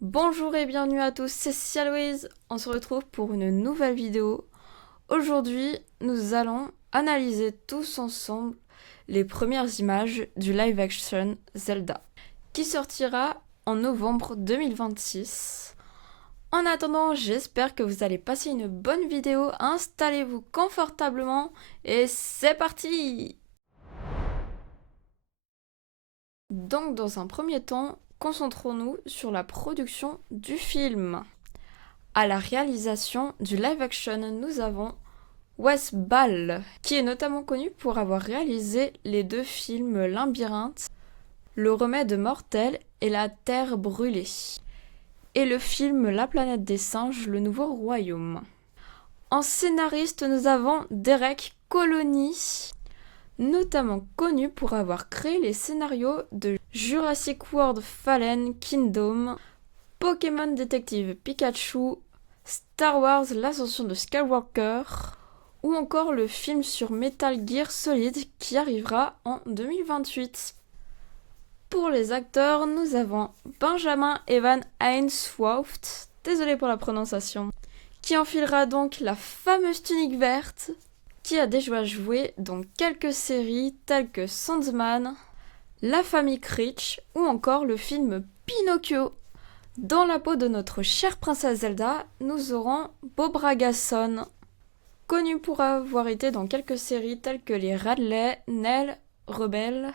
Bonjour et bienvenue à tous, c'est Cialoise. On se retrouve pour une nouvelle vidéo. Aujourd'hui, nous allons analyser tous ensemble les premières images du live-action Zelda, qui sortira en novembre 2026. En attendant, j'espère que vous allez passer une bonne vidéo. Installez-vous confortablement et c'est parti! Donc, dans un premier temps, concentrons-nous sur la production du film. À la réalisation du live-action, nous avons Wes Ball, qui est notamment connu pour avoir réalisé les deux films Labyrinthe, Le Remède mortel et La Terre brûlée, et le film La planète des singes, Le Nouveau Royaume. En scénariste, nous avons Derek Colony, notamment connu pour avoir créé les scénarios de Jurassic World Fallen Kingdom, Pokémon Détective Pikachu, Star Wars L'Ascension de Skywalker, ou encore le film sur Metal Gear Solid qui arrivera en 2028. Pour les acteurs, nous avons Benjamin Evan Ainsworth, désolé pour la prononciation, qui enfilera donc la fameuse tunique verte, qui a déjà joué dans quelques séries telles que Sandman, La famille Critch ou encore le film Pinocchio. Dans la peau de notre chère princesse Zelda, nous aurons Bob Ragason, connu pour avoir été dans quelques séries telles que les Radley, Nell, Rebel,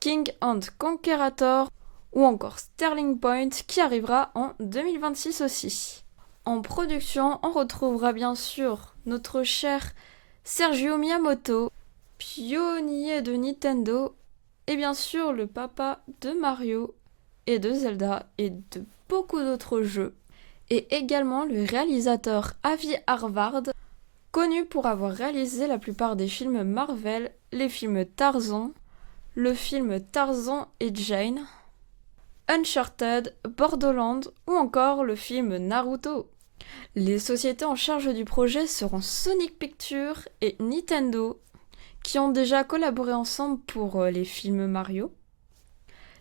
King and Conquerator ou encore Sterling Point qui arrivera en 2026 aussi. En production, on retrouvera bien sûr notre cher Sergio Miyamoto, pionnier de Nintendo, et bien sûr le papa de Mario et de Zelda et de beaucoup d'autres jeux, et également le réalisateur Avi Arvard, connu pour avoir réalisé la plupart des films Marvel, les films Tarzan, le film Tarzan et Jane, Uncharted, Borderlands ou encore le film Naruto. Les sociétés en charge du projet seront Sonic Pictures et Nintendo, qui ont déjà collaboré ensemble pour les films Mario.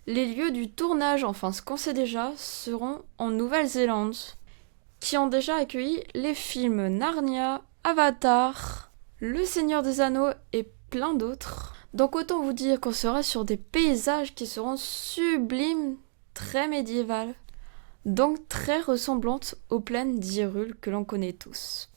Les lieux du tournage, enfin ce qu'on sait déjà, seront en Nouvelle-Zélande, qui ont déjà accueilli les films Narnia, Avatar, Le Seigneur des Anneaux et plein d'autres. Donc autant vous dire qu'on sera sur des paysages qui seront sublimes, très médiévales, donc très ressemblantes aux plaines d'Hyrule que l'on connaît tous.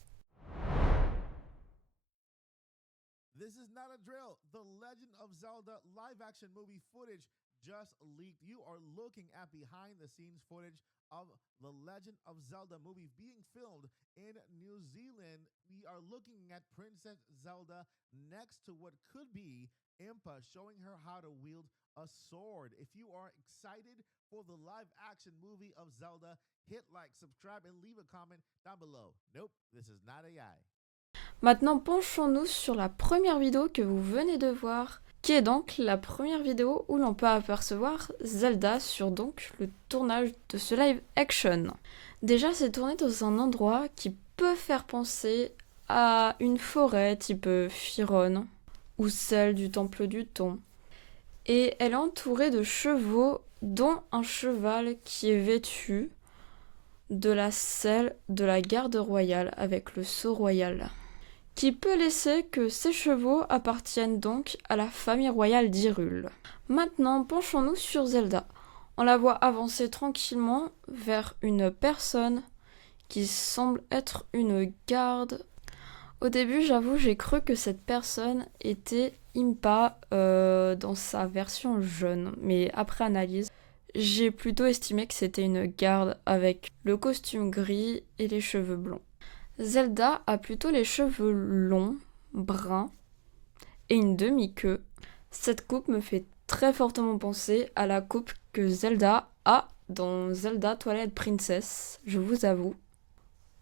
This is not a drill. The Legend of Zelda live action movie footage just leaked. You are looking at behind the scenes footage of the Legend of Zelda movie being filmed in New Zealand. We are looking at Princess Zelda next to what could be Impa showing her how to wield a sword. If you are excited for the live action movie of Zelda, hit like, subscribe, and leave a comment down below. Nope, this is not AI. Maintenant, penchons-nous sur la première vidéo que vous venez de voir, qui est donc la première vidéo où l'on peut apercevoir Zelda sur donc le tournage de ce live action. Déjà, c'est tourné dans un endroit qui peut faire penser à une forêt type Firon ou celle du Temple du Thon. Et elle est entourée de chevaux, dont un cheval qui est vêtu de la selle de la garde royale avec le sceau royal, qui peut laisser que ces chevaux appartiennent donc à la famille royale d'Hyrule. Maintenant, penchons-nous sur Zelda. On la voit avancer tranquillement vers une personne qui semble être une garde. Au début, j'avoue, j'ai cru que cette personne était Impa dans sa version jeune, mais après analyse, j'ai plutôt estimé que c'était une garde avec le costume gris et les cheveux blonds. Zelda a plutôt les cheveux longs, bruns et une demi-queue. Cette coupe me fait très fortement penser à la coupe que Zelda a dans Zelda Twilight Princess, je vous avoue.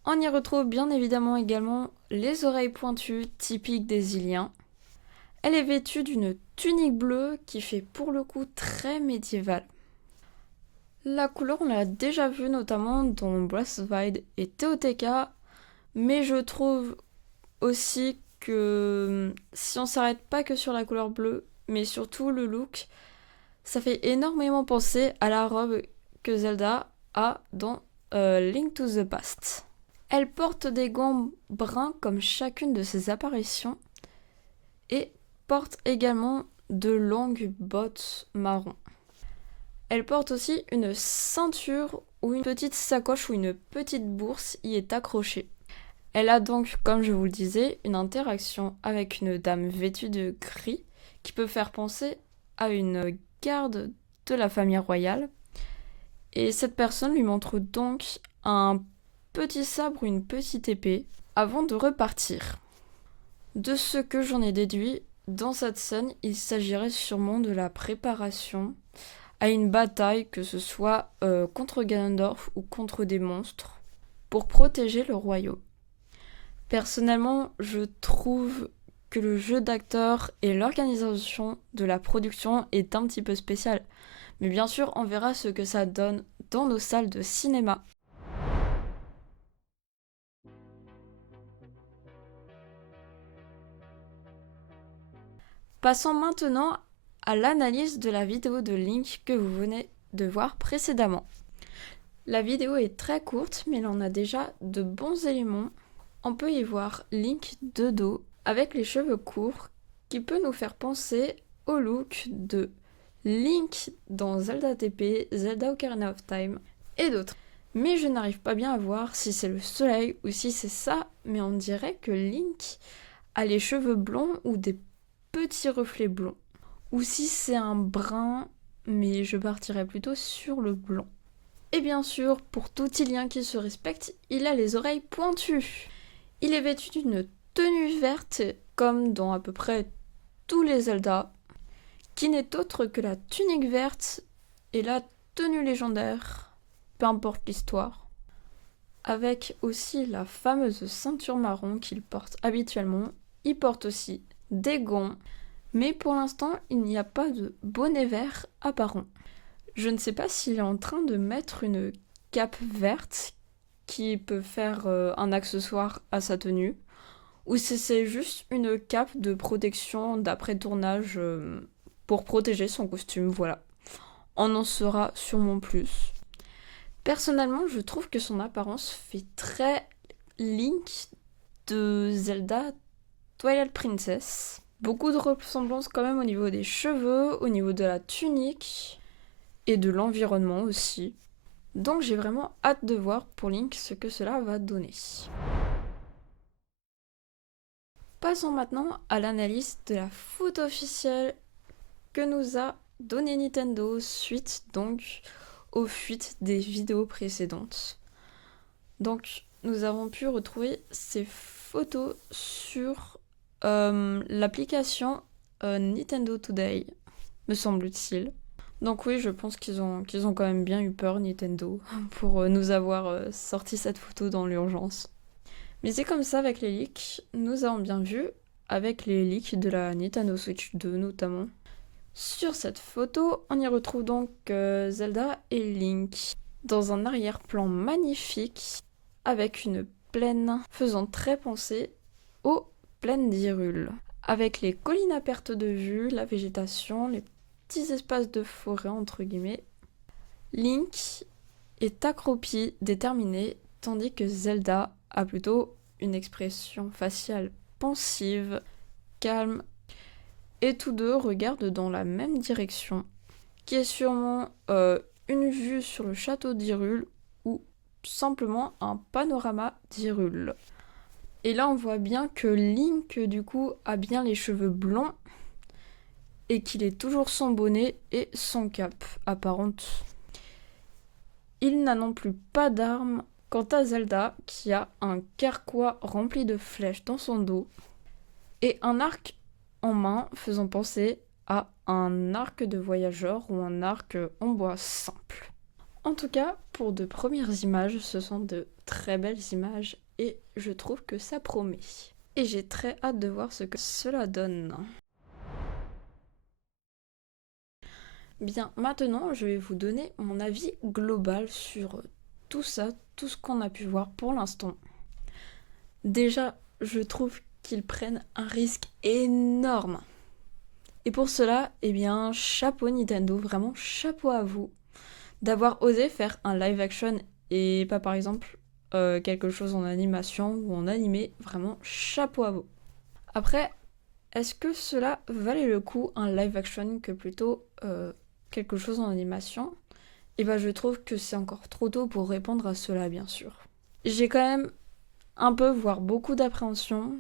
On y retrouve bien évidemment également les oreilles pointues typiques des Iliens. Elle est vêtue d'une tunique bleue qui fait pour le coup très médiévale. La couleur, on l'a déjà vue notamment dans Breath of the Wild et Teoteka, mais je trouve aussi que si on s'arrête pas que sur la couleur bleue, mais surtout le look, ça fait énormément penser à la robe que Zelda a dans Link to the Past. Elle porte des gants bruns comme chacune de ses apparitions et porte également de longues bottes marron. Elle porte aussi une ceinture où une petite sacoche ou une petite bourse y est accrochée. Elle a donc, comme je vous le disais, une interaction avec une dame vêtue de gris qui peut faire penser à une garde de la famille royale. Et cette personne lui montre donc un petit sabre ou une petite épée avant de repartir. De ce que j'en ai déduit, dans cette scène, il s'agirait sûrement de la préparation à une bataille, que ce soit contre Ganondorf ou contre des monstres, pour protéger le royaume. Personnellement, je trouve que le jeu d'acteur et l'organisation de la production est un petit peu spécial. Mais bien sûr, on verra ce que ça donne dans nos salles de cinéma. Passons maintenant à l'analyse de la vidéo de Link que vous venez de voir précédemment. La vidéo est très courte, mais elle en a déjà de bons éléments. On peut y voir Link de dos avec les cheveux courts qui peut nous faire penser au look de Link dans Zelda TP, Zelda Ocarina of Time et d'autres. Mais je n'arrive pas bien à voir si c'est le soleil ou si c'est ça, mais on dirait que Link a les cheveux blonds ou des petits reflets blonds. Ou si c'est un brun, mais je partirais plutôt sur le blond. Et bien sûr, pour tout Ilien qui se respecte, il a les oreilles pointues. Il est vêtu d'une tenue verte, comme dans à peu près tous les Zelda, qui n'est autre que la tunique verte et la tenue légendaire, peu importe l'histoire, avec aussi la fameuse ceinture marron qu'il porte habituellement. Il porte aussi des gants, mais pour l'instant, il n'y a pas de bonnet vert apparent. Je ne sais pas s'il est en train de mettre une cape verte qui peut faire un accessoire à sa tenue, ou si c'est juste une cape de protection d'après tournage pour protéger son costume, voilà. On en saura sûrement plus. Personnellement, je trouve que son apparence fait très Link de Zelda Twilight Princess. Beaucoup de ressemblances quand même au niveau des cheveux, au niveau de la tunique et de l'environnement aussi. Donc j'ai vraiment hâte de voir pour Link ce que cela va donner. Passons maintenant à l'analyse de la photo officielle que nous a donné Nintendo suite donc aux fuites des vidéos précédentes. Donc nous avons pu retrouver ces photos sur l'application Nintendo Today, me semble-t-il. Donc oui, je pense qu'ils ont quand même bien eu peur, Nintendo, pour nous avoir sorti cette photo dans l'urgence. Mais c'est comme ça avec les leaks, nous avons bien vu, avec les leaks de la Nintendo Switch 2 notamment. Sur cette photo, on y retrouve donc Zelda et Link dans un arrière-plan magnifique avec une plaine faisant très penser aux plaines d'Hyrule. Avec les collines à perte de vue, la végétation, les petits espaces de forêt entre guillemets. Link est accroupi, déterminé, tandis que Zelda a plutôt une expression faciale pensive, calme, et tous deux regardent dans la même direction, qui est sûrement une vue sur le château d'Hyrule ou simplement un panorama d'Hyrule. Et là on voit bien que Link du coup a bien les cheveux blonds et qu'il est toujours sans bonnet et sans cape apparente. Il n'a non plus pas d'armes, quant à Zelda qui a un carquois rempli de flèches dans son dos et un arc en main faisant penser à un arc de voyageur ou un arc en bois simple. En tout cas, pour de premières images, ce sont de très belles images et je trouve que ça promet. Et j'ai très hâte de voir ce que cela donne. Bien, maintenant, je vais vous donner mon avis global sur tout ça, tout ce qu'on a pu voir pour l'instant. Déjà, je trouve qu'ils prennent un risque énorme. Et pour cela, eh bien, chapeau Nintendo, vraiment chapeau à vous d'avoir osé faire un live action et pas par exemple quelque chose en animation ou en animé, vraiment chapeau à vous. Après, est-ce que cela valait le coup un live action que plutôt quelque chose en animation? Et ben je trouve que c'est encore trop tôt pour répondre à cela bien sûr. J'ai quand même un peu, voire beaucoup d'appréhension,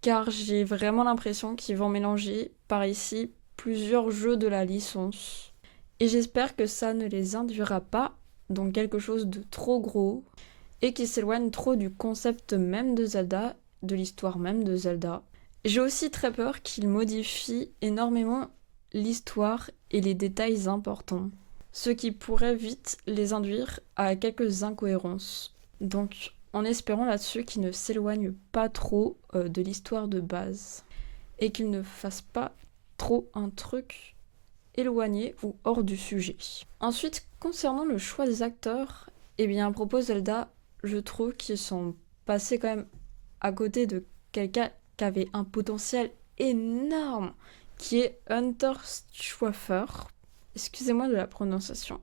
car j'ai vraiment l'impression qu'ils vont mélanger par ici plusieurs jeux de la licence. Et j'espère que ça ne les induira pas dans quelque chose de trop gros et qui s'éloigne trop du concept même de Zelda, de l'histoire même de Zelda. J'ai aussi très peur qu'ils modifient énormément l'histoire et les détails importants, ce qui pourrait vite les induire à quelques incohérences. Donc, en espérant là-dessus qu'ils ne s'éloignent pas trop de l'histoire de base et qu'ils ne fassent pas trop un truc éloigné ou hors du sujet. Ensuite, concernant le choix des acteurs, eh bien, à propos de Zelda, je trouve qu'ils sont passés quand même à côté de quelqu'un qui avait un potentiel énorme, qui est Hunter Schwaffer. Excusez-moi de la prononciation.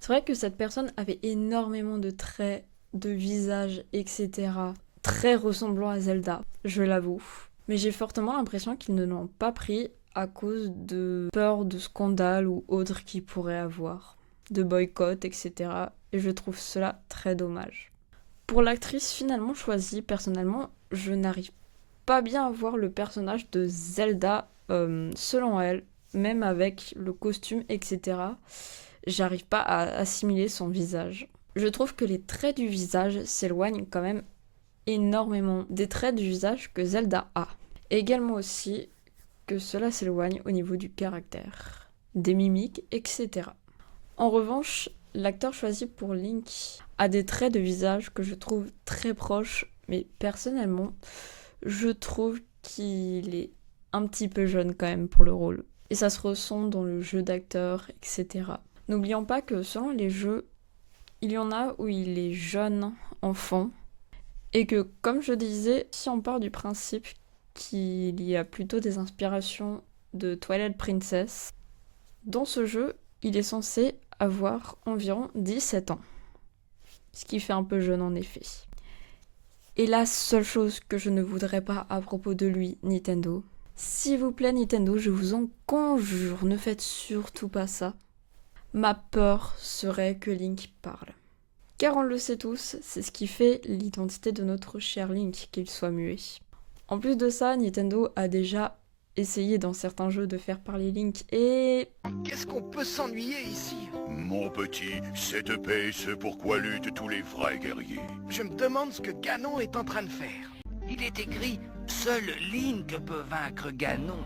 C'est vrai que cette personne avait énormément de traits, de visage, etc. très ressemblant à Zelda, je l'avoue. Mais j'ai fortement l'impression qu'ils ne l'ont pas pris à cause de peur de scandale ou autre qu'ils pourraient avoir, de boycott, etc. Et je trouve cela très dommage. Pour l'actrice finalement choisie, personnellement, je n'arrive pas bien à voir le personnage de Zelda selon elle, même avec le costume, etc. J'arrive pas à assimiler son visage. Je trouve que les traits du visage s'éloignent quand même énormément des traits du visage que Zelda a. Et également aussi que cela s'éloigne au niveau du caractère, des mimiques, etc. En revanche, l'acteur choisi pour Link a des traits de visage que je trouve très proches, mais personnellement, je trouve qu'il est un petit peu jeune quand même pour le rôle. Et ça se ressent dans le jeu d'acteur, etc. N'oublions pas que selon les jeux, il y en a où il est jeune, enfant, et que, comme je disais, si on part du principe qu'il y a plutôt des inspirations de Twilight Princess, dans ce jeu, il est censé avoir environ 17 ans. Ce qui fait un peu jeune en effet. Et la seule chose que je ne voudrais pas à propos de lui, Nintendo, s'il vous plaît Nintendo, je vous en conjure, ne faites surtout pas ça. Ma peur serait que Link parle. Car on le sait tous, c'est ce qui fait l'identité de notre cher Link, qu'il soit muet. En plus de ça, Nintendo a déjà essayé dans certains jeux de faire parler Link et... Qu'est-ce qu'on peut s'ennuyer ici? Mon petit, cette paix, c'est pourquoi luttent tous les vrais guerriers. Je me demande ce que Ganon est en train de faire. Il est écrit « Seul Link peut vaincre Ganon ».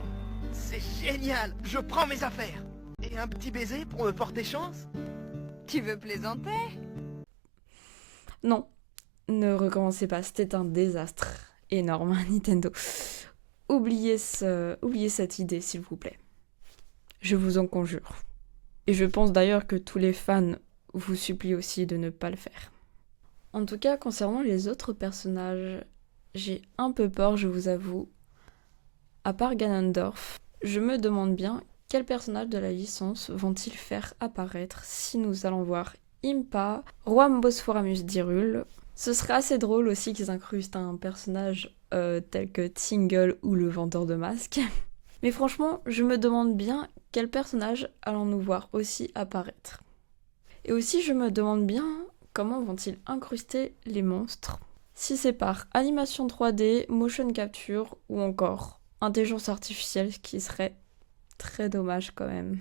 C'est génial! Je prends mes affaires. Et un petit baiser pour me porter chance? Tu veux plaisanter? Non, ne recommencez pas, c'était un désastre énorme, Nintendo. Oubliez cette idée, s'il vous plaît. Je vous en conjure. Et je pense d'ailleurs que tous les fans vous supplient aussi de ne pas le faire. En tout cas, concernant les autres personnages, j'ai un peu peur, je vous avoue. À part Ganondorf, je me demande bien quels personnages de la licence vont-ils faire apparaître si nous allons voir Impa, Roi Bosforamus d'Hyrule. Ce serait assez drôle aussi qu'ils incrustent un personnage tel que Tingle ou le vendeur de masques. Mais franchement, je me demande bien quel personnage allons-nous voir aussi apparaître. Et aussi, je me demande bien comment vont-ils incruster les monstres. Si c'est par animation 3D, motion capture ou encore intelligence artificielle, ce qui serait très dommage quand même.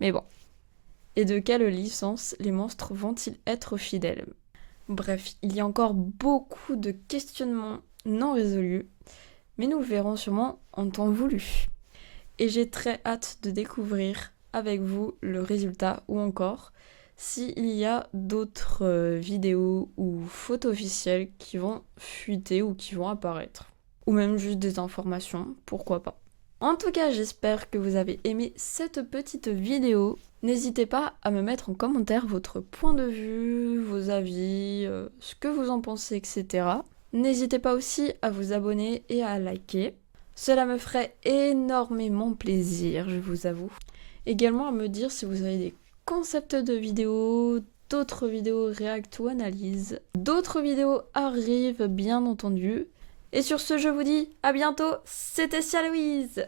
Mais bon. Et de quelle licence les monstres vont-ils être fidèles? Bref, il y a encore beaucoup de questionnements non résolus, mais nous le verrons sûrement en temps voulu. Et j'ai très hâte de découvrir avec vous le résultat ou encore s'il y a d'autres vidéos ou photos officielles qui vont fuiter ou qui vont apparaître. Ou même juste des informations, pourquoi pas. En tout cas, j'espère que vous avez aimé cette petite vidéo. N'hésitez pas à me mettre en commentaire votre point de vue, vos avis, ce que vous en pensez, etc. N'hésitez pas aussi à vous abonner et à liker. Cela me ferait énormément plaisir, je vous avoue. Également à me dire si vous avez des concepts de vidéos, d'autres vidéos react ou analyse. D'autres vidéos arrivent bien entendu. Et sur ce, je vous dis à bientôt, c'était Cia Louise.